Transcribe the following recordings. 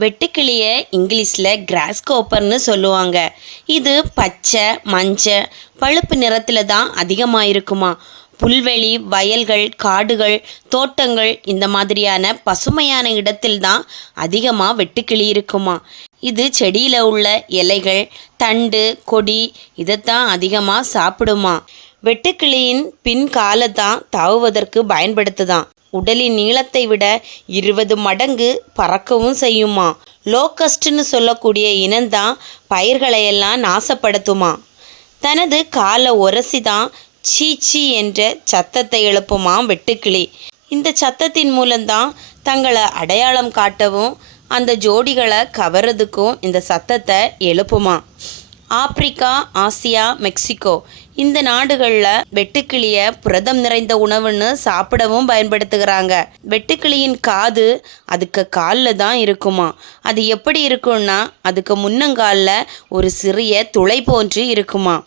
வெட்டுக்கிளியை இங்கிலீஷில் கிராஸ் கோப்பர்னு சொல்லுவாங்க. இது பச்சை மஞ்சள் பழுப்பு நிறத்தில் தான் அதிகமாக இருக்குமா புல்வெளி வயல்கள் காடுகள் தோட்டங்கள் இந்த மாதிரியான பசுமையான இடத்தில் தான் அதிகமாக வெட்டுக்கிளி இருக்குமா. இது செடியில் உள்ள இலைகள் தண்டு கொடி இதைத்தான் அதிகமாக சாப்பிடுமா. வெட்டுக்கிளியின் பின் காலத்தான் தாவுவதற்கு பயன்படுத்துதான். உடலின் நீளத்தை விட இருபது மடங்கு பறக்கவும் செய்யுமா? லோக்கஸ்ட்னு சொல்லக்கூடிய இனம்தான் பயிர்களையெல்லாம் நாசப்படுத்துமா? தனது காலை உரசி தான் சீ சீ என்ற சத்தத்தை எழுப்புமாம் வெட்டுக்கிளி? இந்த சத்தத்தின் மூலம்தான் தங்களை அடையாளம் காட்டவும் அந்த ஜோடிகளை கவர்றதுக்கும் இந்த சத்தத்தை எழுப்புமா? Africa Asia Mexico. இந்த நாடுகளில் வெட்டுக்கிளியை புரதம் நிறைந்த உணவுன்னு சாப்பிடவும் பயன்படுத்துகிறாங்க. வெட்டுக்கிளியின் காது அதுக்கு காலில் தான் இருக்குமா? அது எப்படி இருக்கும்னா அதுக்கு முன்னங்காலில் ஒரு சிறிய துளை போன்று இருக்குமா?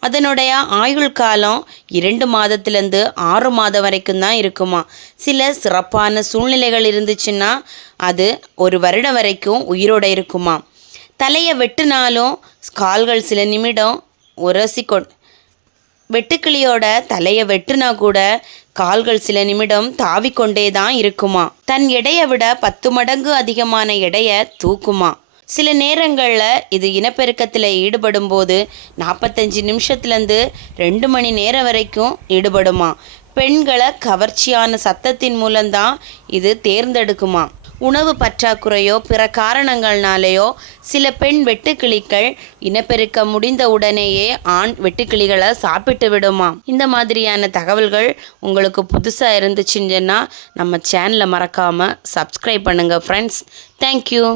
அதனுடைய ஆயுள் காலம் இரண்டு மாதத்துலேருந்து ஆறு மாதம் வரைக்கும் தான் இருக்குமா? சில சிறப்பான சூழ்நிலைகள் இருந்துச்சுன்னா அது ஒரு வருடம் வரைக்கும் உயிரோடு இருக்குமா? தலையை வெட்டினாலும் கால்கள் சில நிமிடம் உரசிக்கொ வெட்டுக்கிளியோட தலையை வெட்டுனா கூட கால்கள் சில நிமிடம் தாவிக்கொண்டே தான் இருக்குமா. தன் எடையை விட பத்து மடங்கு அதிகமான எடையை தூக்குமா. சில நேரங்களில் இது இனப்பெருக்கத்தில் ஈடுபடும் போது நாற்பத்தஞ்சு நிமிஷத்துலேருந்து ரெண்டு மணி நேரம் வரைக்கும் ஈடுபடுமா. பெண்களை கவர்ச்சியான சத்தத்தின் மூலம்தான் இது தேர்ந்தெடுக்குமா. உணவு பற்றாக்குறையோ பிற காரணங்கள்னாலேயோ சில பெண் வெட்டுக்கிளிகள் இனப்பெருக்கம் முடிந்த உடனேயே ஆண் வெட்டுக்கிளிகளை சாப்பிட்டு விடுமா இந்த மாதிரியான தகவல்கள் உங்களுக்கு புதுசாக இருந்துச்சுன்னா நம்ம சேனலை மறக்காமல் சப்ஸ்கிரைப் பண்ணுங்கள் ஃப்ரெண்ட்ஸ் தேங்க்யூ